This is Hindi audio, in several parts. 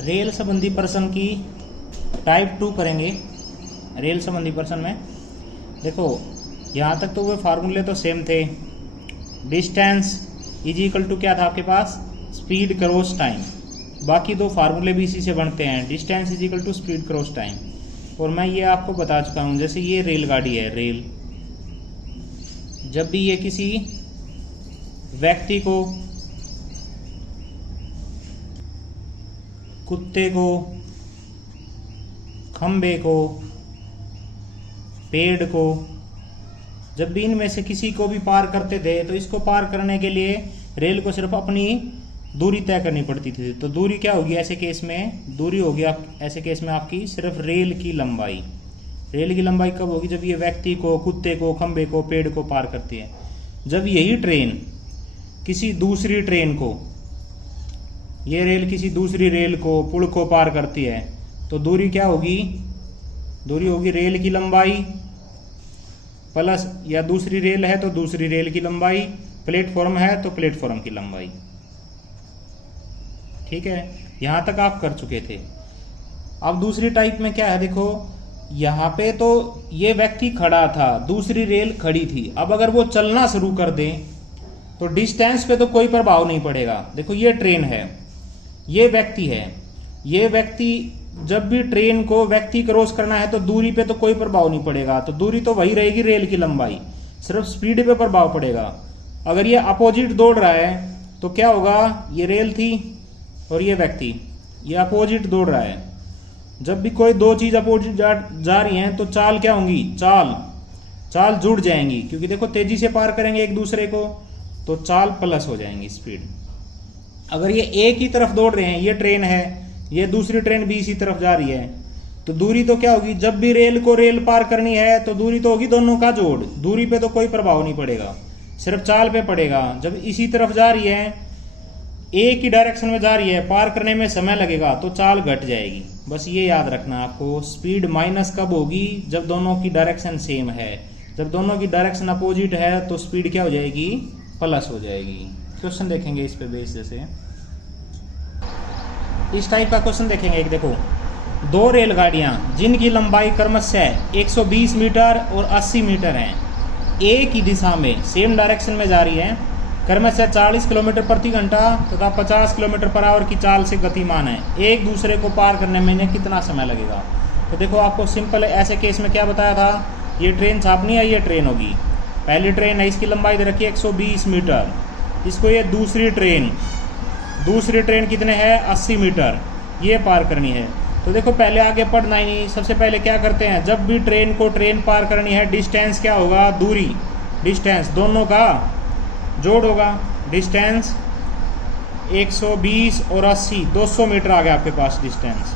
रेल संबंधी प्रश्न की टाइप 2 करेंगे। रेल संबंधी प्रश्न में देखो, यहाँ तक तो वो फार्मूले तो सेम थे। डिस्टेंस इज इक्वल टू क्या था आपके पास, स्पीड क्रॉस टाइम। बाकी दो फार्मूले भी इसी से बनते हैं, distance is equal to speed cross time. और मैं ये आपको बता चुका हूँ, जैसे ये रेलगाड़ी है, रेल, जब भी ये किसी व्यक्ति को, कुत्ते को, खंबे को, पेड़ को, जब भी इनमें से किसी को भी पार करते थे तो इसको पार करने के लिए रेल को सिर्फ अपनी दूरी तय करनी पड़ती थी। तो दूरी क्या होगी ऐसे केस में, दूरी होगी ऐसे केस में आपकी सिर्फ रेल की लंबाई। रेल की लंबाई कब होगी, जब ये व्यक्ति को, कुत्ते को, खंबे को, पेड़ को पार करती है। जब यही ट्रेन किसी दूसरी ट्रेन को, ये रेल किसी दूसरी रेल को, पुल को पार करती है तो दूरी क्या होगी, दूरी होगी रेल की लंबाई प्लस, या दूसरी रेल है तो दूसरी रेल की लंबाई, प्लेटफॉर्म है तो प्लेटफॉर्म की लंबाई। ठीक है, यहां तक आप कर चुके थे। अब दूसरी टाइप में क्या है, देखो यहां पे तो ये व्यक्ति खड़ा था, दूसरी रेल खड़ी थी। अब अगर वो चलना शुरू कर दे तो डिस्टेंस पे तो कोई प्रभाव नहीं पड़ेगा। देखो ये ट्रेन है, ये व्यक्ति है, ये व्यक्ति, जब भी ट्रेन को व्यक्ति क्रॉस करना है तो दूरी पे तो कोई प्रभाव नहीं पड़ेगा। तो दूरी तो वही रहेगी रेल की लंबाई, सिर्फ स्पीड पे प्रभाव पड़ेगा। अगर ये अपोजिट दौड़ रहा है तो क्या होगा, ये रेल थी और ये व्यक्ति, ये अपोजिट दौड़ रहा है। जब भी कोई दो चीज अपोजिट जा रही हैं तो चाल क्या होंगी, चाल जुड़ जाएंगी, क्योंकि देखो तेजी से पार करेंगे एक दूसरे को तो चाल प्लस हो जाएंगी स्पीड। अगर ये एक ही तरफ दौड़ रहे हैं, ये ट्रेन है, ये दूसरी ट्रेन भी इसी तरफ जा रही है, तो दूरी तो क्या होगी, जब भी रेल को रेल पार करनी है तो दूरी तो होगी दोनों का जोड़। दूरी पे तो कोई प्रभाव नहीं पड़ेगा, सिर्फ चाल पे पड़ेगा। जब इसी तरफ जा रही है, एक ही डायरेक्शन में जा रही है, पार करने में समय लगेगा तो चाल घट जाएगी। बस ये याद रखना आपको। स्पीड माइनस कब होगी, जब दोनों की डायरेक्शन सेम है। जब दोनों की डायरेक्शन अपोजिट है तो स्पीड क्या हो जाएगी, प्लस हो जाएगी। क्वेश्चन देखेंगे इस पे बेस, जैसे इस टाइप का क्वेश्चन देखेंगे। एक देखो, दो रेलगाड़ियां जिनकी लंबाई क्रमशः 120 मीटर और 80 मीटर है, एक ही दिशा में सेम डायरेक्शन में जा रही है, क्रमशः 40 किलोमीटर प्रति घंटा तथा 50 किलोमीटर पर आवर की चाल से गतिमान है। एक दूसरे को पार करने में इन्हें कितना समय लगेगा। तो देखो आपको सिंपल ऐसे केस में क्या बताया था, ये ट्रेन छापनी है, ये ट्रेन होगी, पहली ट्रेन है, इसकी लंबाई दे रखी है 120 मीटर, इसको ये दूसरी ट्रेन कितने है 80 मीटर, ये पार करनी है। तो देखो पहले आगे पढ़ना ही नहीं, सबसे पहले क्या करते हैं, जब भी ट्रेन को ट्रेन पार करनी है, डिस्टेंस क्या होगा, दूरी, डिस्टेंस दोनों का जोड़ होगा। डिस्टेंस 120 और 80, 200 मीटर आ गया आपके पास डिस्टेंस।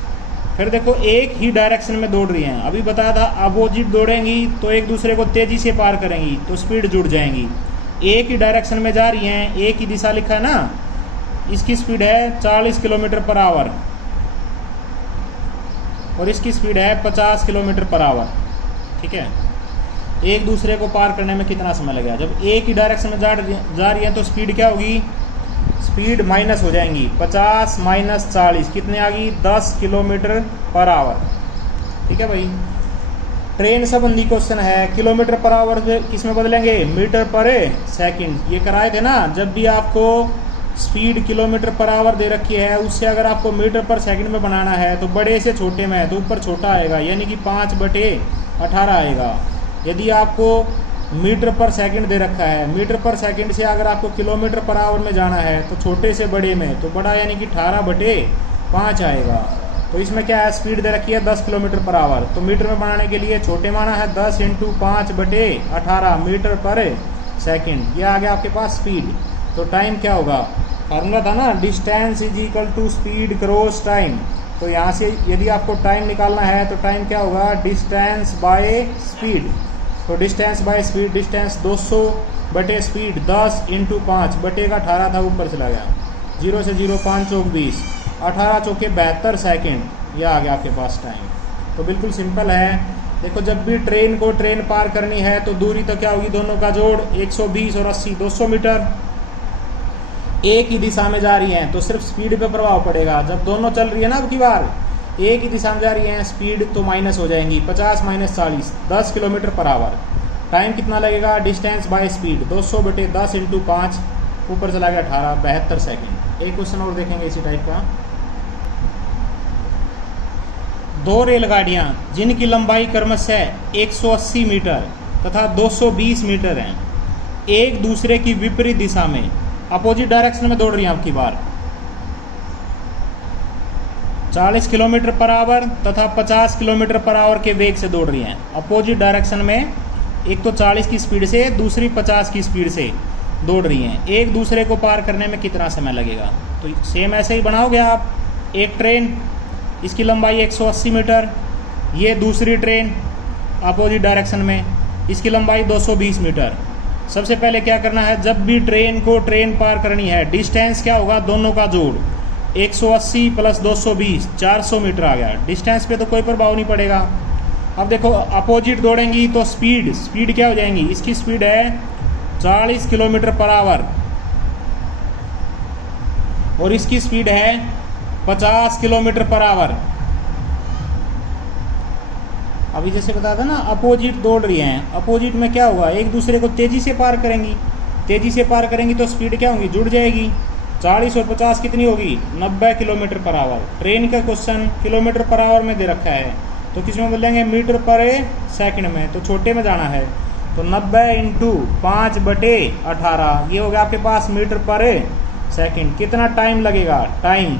फिर देखो एक ही डायरेक्शन में दौड़ रही हैं, अभी बताया था अपोजिट दौड़ेंगी तो एक दूसरे को तेजी से पार करेंगी तो स्पीड जुड़ जाएंगी। एक ही डायरेक्शन में जा रही हैं, एक ही दिशा लिखा है ना, इसकी स्पीड है 40 किलोमीटर पर आवर और इसकी स्पीड है 50 किलोमीटर पर आवर। ठीक है, एक दूसरे को पार करने में कितना समय लगेगा। जब एक ही डायरेक्शन में जा रही है तो स्पीड क्या होगी, स्पीड माइनस हो जाएंगी, 50 माइनस 40 कितने आ गई, 10 किलोमीटर पर आवर। ठीक है भाई, ट्रेन संबंधी क्वेश्चन है, किलोमीटर पर आवर किस में बदलेंगे, मीटर पर सेकंड। ये कराए थे ना, जब भी आपको स्पीड किलोमीटर पर आवर दे रखी है, उससे अगर आपको मीटर पर सेकंड में बनाना है तो बड़े से छोटे में है तो ऊपर छोटा आएगा, यानी कि 5/18 आएगा। यदि आपको मीटर पर सेकंड दे रखा है, मीटर पर सेकंड से अगर आपको किलोमीटर पर आवर में जाना है तो छोटे से बड़े में, तो बड़ा यानी कि 18/5 आएगा। तो इसमें क्या है, स्पीड दे रखी है 10 किलोमीटर पर आवर, तो मीटर में बनाने के लिए छोटे माना है 10 × 5/18 मीटर पर सेकंड। ये आ गया आपके पास स्पीड। तो टाइम क्या होगा, फॉर्मूला था ना, distance is equal to speed cross time. तो यहाँ से यदि आपको टाइम निकालना है तो टाइम क्या होगा, डिस्टेंस बाय स्पीड। तो डिस्टेंस बाय स्पीड, डिस्टेंस 200/स्पीड 10 × 5 बटे का 18 था, ऊपर चला गया, 0 से 0 5 चौक 20, 18 चौके 72 सेकेंड। यह आ गया आपके पास टाइम। तो बिल्कुल सिंपल है। देखो जब भी ट्रेन को ट्रेन पार करनी है तो दूरी तो क्या होगी, दोनों का जोड़ 120 और 80 200 मीटर। एक ही दिशा में जा रही हैं तो सिर्फ स्पीड पे प्रभाव पड़ेगा। जब दोनों चल रही है ना, अब की बार एक ही दिशा में जा रही हैं, स्पीड तो माइनस हो जाएंगी। 50 minus 40, 10 kilometre per our. Time कितना लगेगा? डिस्टेंस बाय स्पीड 200/10 × 5, ऊपर चला गया 18, 72 सेकेंड। एक क्वेश्चन और देखेंगे इसी टाइप का। दो रेलगाड़ियां जिनकी लंबाई क्रमशः 180 मीटर तथा 220 मीटर है, एक दूसरे की विपरीत दिशा में अपोजिट डायरेक्शन में दौड़ रही हैं। आपकी बार 40 किलोमीटर पर आवर तथा 50 किलोमीटर पर आवर के वेग से दौड़ रही हैं अपोजिट डायरेक्शन में। एक तो 40 की स्पीड से, दूसरी 50 की स्पीड से दौड़ रही हैं। एक दूसरे को पार करने में कितना समय लगेगा? तो सेम ऐसे ही बनाओगे आप। एक ट्रेन, इसकी लंबाई 180 मीटर, ये दूसरी ट्रेन अपोजिट डायरेक्शन में, इसकी लंबाई 220 मीटर। सबसे पहले क्या करना है, जब भी ट्रेन को ट्रेन पार करनी है, डिस्टेंस क्या होगा? दोनों का जोड़ 180 + 220, 400 मीटर आ गया। डिस्टेंस पे तो कोई प्रभाव नहीं पड़ेगा। अब देखो अपोजिट दौड़ेंगी तो स्पीड क्या हो जाएंगी? इसकी स्पीड है 40 किलोमीटर पर आवर और इसकी स्पीड है 50 किलोमीटर पर आवर। अभी जैसे बताया था ना, अपोजिट दौड़ रही हैं, अपोजिट में क्या होगा? एक दूसरे को तेजी से पार करेंगी। तेजी से पार करेंगी तो स्पीड क्या होगी? जुड़ जाएगी। 40 और 50 कितनी होगी? 90 किलोमीटर पर आवर। ट्रेन का क्वेश्चन किलोमीटर पर आवर में दे रखा है, तो किस में बोलेंगे? मीटर पर सेकंड में, तो छोटे में जाना है। तो 90 × 5/18, ये हो गया आपके पास मीटर पर सेकंड। कितना टाइम लगेगा? टाइम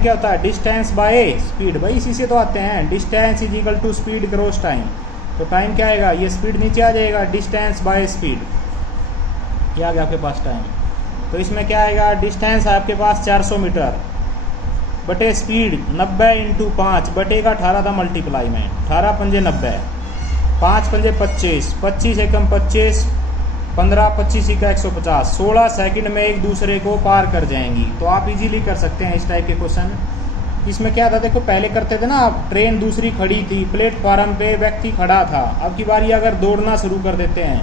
क्या होता है? Distance by speed. भाई इसी से तो आते हैं, डिस्टेंस = स्पीड क्रॉस टाइम। तो टाइम क्या आएगा? ये स्पीड नीचे आ जाएगा, डिस्टेंस बाय स्पीड, ये आ गया आपके पास टाइम। तो इसमें क्या आएगा? डिस्टेंस है आपके पास 400 मीटर बटे स्पीड 90 × 5 बटे का 18 था मल्टीप्लाई में। 18 × 5 = 90, 5 × 5 = 25, 25 एकम 25, 15 25 का 150, 16 सेकंड में एक दूसरे को पार कर जाएंगी। तो आप इजीली कर सकते हैं इस टाइप के क्वेश्चन। इसमें क्या था, देखो पहले करते थे ना आप, ट्रेन दूसरी खड़ी थी, प्लेटफार्म पे व्यक्ति खड़ा था। अब की बारी अगर दौड़ना शुरू कर देते हैं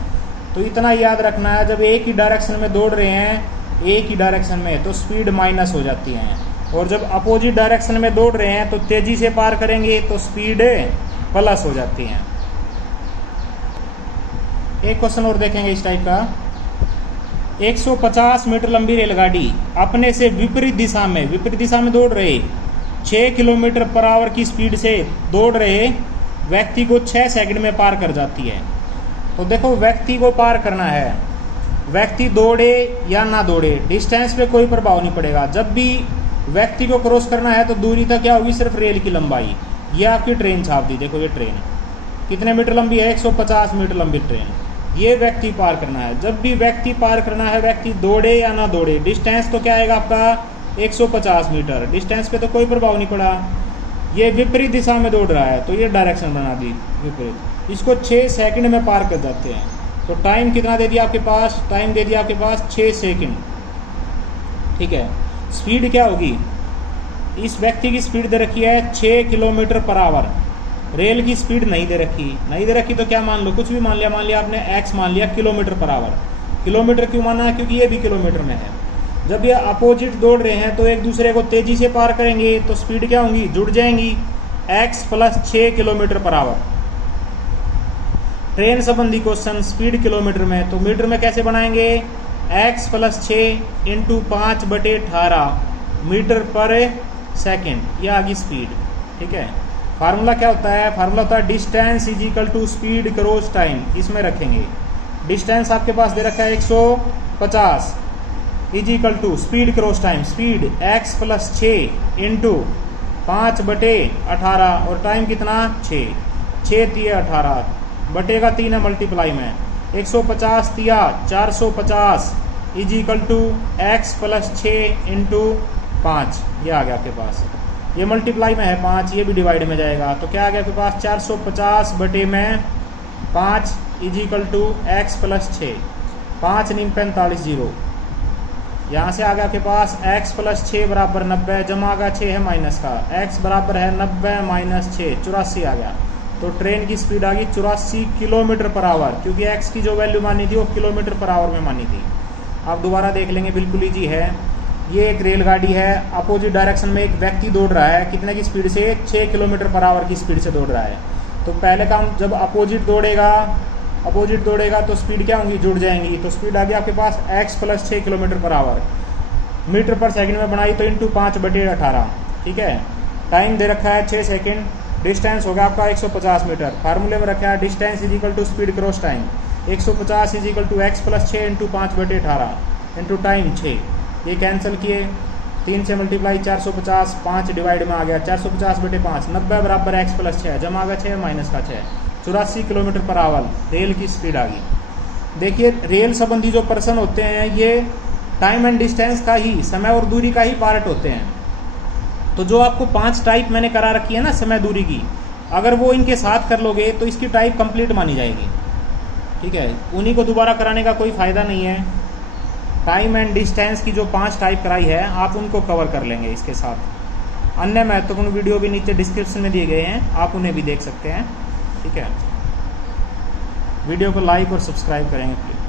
तो इतना याद रखना है, जब एक ही डायरेक्शन में दौड़ रहे हैं, एक ही डायरेक्शन में, तो स्पीड माइनस हो जाती है। और जब अपोजिट डायरेक्शन में दौड़ रहे हैं तो तेजी से पार करेंगे तो स्पीड प्लस हो जाती है। एक क्वेश्चन और देखेंगे इस टाइप का। 150 मीटर लंबी रेलगाड़ी अपने से विपरीत दिशा में दौड़ रहे 6 किलोमीटर पर आवर की स्पीड से दौड़ रहे व्यक्ति को 6 सेकंड में पार कर जाती है। तो देखो व्यक्ति को पार करना है, व्यक्ति दौड़े या ना दौड़े, डिस्टेंस पे कोई प्रभाव नहीं पड़ेगा। जब भी व्यक्ति को क्रॉस करना है तो दूरी तक क्या होगी? सिर्फ रेल की लंबाई। ये आपकी ट्रेन छाप दी, देखो ये ट्रेन कितने मीटर लंबी है? 150 मीटर लंबी ट्रेन। ये व्यक्ति पार करना है। जब भी व्यक्ति पार करना है, व्यक्ति दौड़े या ना दौड़े, डिस्टेंस तो क्या आएगा आपका? 150 मीटर। डिस्टेंस पे तो कोई प्रभाव नहीं पड़ा। ये विपरीत दिशा में दौड़ रहा है तो ये डायरेक्शन बना दी विपरीत। इसको 6 सेकंड में पार कर जाते हैं। तो टाइम कितना दे दिया आपके पास? टाइम दे दिया आपके पास 6 सेकंड। ठीक है। स्पीड क्या होगी? इस व्यक्ति की स्पीड दे रखी है 6 किलोमीटर पर आवर। रेल की स्पीड नहीं दे रखी तो क्या मान लो? कुछ भी मान लिया आपने, x मान लिया किलोमीटर पर आवर। किलोमीटर क्यों माना है? क्योंकि ये भी किलोमीटर में है। जब ये अपोजिट दौड़ रहे हैं तो एक दूसरे को तेजी से पार करेंगे तो स्पीड क्या होंगी? जुड़ जाएंगी, x + 6 kilometre per our. Train संबंधी क्वेश्चन स्पीड किलोमीटर में, तो मीटर में कैसे बनाएंगे? x + 6 × 5/18 मीटर पर सेकंड, ये आ गई स्पीड। ठीक है। फार्मूला क्या होता है? फार्मूला होता है डिस्टेंस = स्पीड क्रॉस टाइम। इसमें रखेंगे डिस्टेंस आपके पास दे रखा है 150 = speed cross time. Speed x + 6 × 5/18 और टाइम कितना? 6 3 18 बटे का 3 है मल्टीप्लाई में। 150 तिया 450 = x + 6 × 5, ये आ गया आपके पास। ये मल्टीप्लाई में है 5, ये भी डिवाइड में जाएगा तो क्या आ गया आपके पास? 450 बटे में 5 = x + 6, 5 × 9 = 45 0। यहाँ से आ गया आपके पास x + 6 = 90, जमा का 6 है माइनस का, x बराबर है 90 - 6 84 आ गया। तो ट्रेन की स्पीड आ गई 84 किलोमीटर पर आवर, क्योंकि x की जो वैल्यू मानी थी वो किलोमीटर पर आवर में मानी थी। आप दोबारा देख लेंगे, बिल्कुल ईजी है। ये एक रेलगाड़ी है, अपोजिट डायरेक्शन में एक व्यक्ति दौड़ रहा है, कितने की स्पीड से, 6 किलोमीटर पर आवर की स्पीड से दौड़ रहा है। तो पहले काम, जब अपोजिट दौड़ेगा तो स्पीड क्या होंगी, जुड़ जाएंगी। तो स्पीड आ गई आपके पास x + 6 kilometre per hour, metre per second में बनाई तो इंटू 5/18, ठीक है। टाइम दे रखा है 6 सेकंड, डिस्टेंस होगा आपका 150 मीटर। फार्मूले में रखा है distance is equal to speed cross time, 150 is equal to x + 6 into 5/18 into time 6। ये कैंसिल किए, 3 से मल्टीप्लाई 450, 5 डिवाइड में आ गया 450/5, 90 बराबर x + 6, जमा आ गया 6 माइनस का 6, 84 किलोमीटर पर आवर रेल की स्पीड आ गई। देखिए रेल संबंधी जो पर्सन होते हैं ये टाइम एंड डिस्टेंस का ही, समय और दूरी का ही पार्ट होते हैं। तो जो आपको 5 टाइप मैंने करा रखी है ना समय दूरी की, अगर वो इनके साथ कर लोगे तो इसकी टाइप कंप्लीट मानी जाएगी, ठीक है। उन्हीं को दोबारा कराने का कोई फ़ायदा नहीं है। टाइम एंड डिस्टेंस की जो 5 टाइप कराई है आप उनको कवर कर लेंगे इसके साथ। अन्य महत्वपूर्ण वीडियो भी नीचे डिस्क्रिप्शन में दिए गए हैं, आप उन्हें भी देख सकते हैं, ठीक है। वीडियो को लाइक और सब्सक्राइब करेंगे प्लीज़।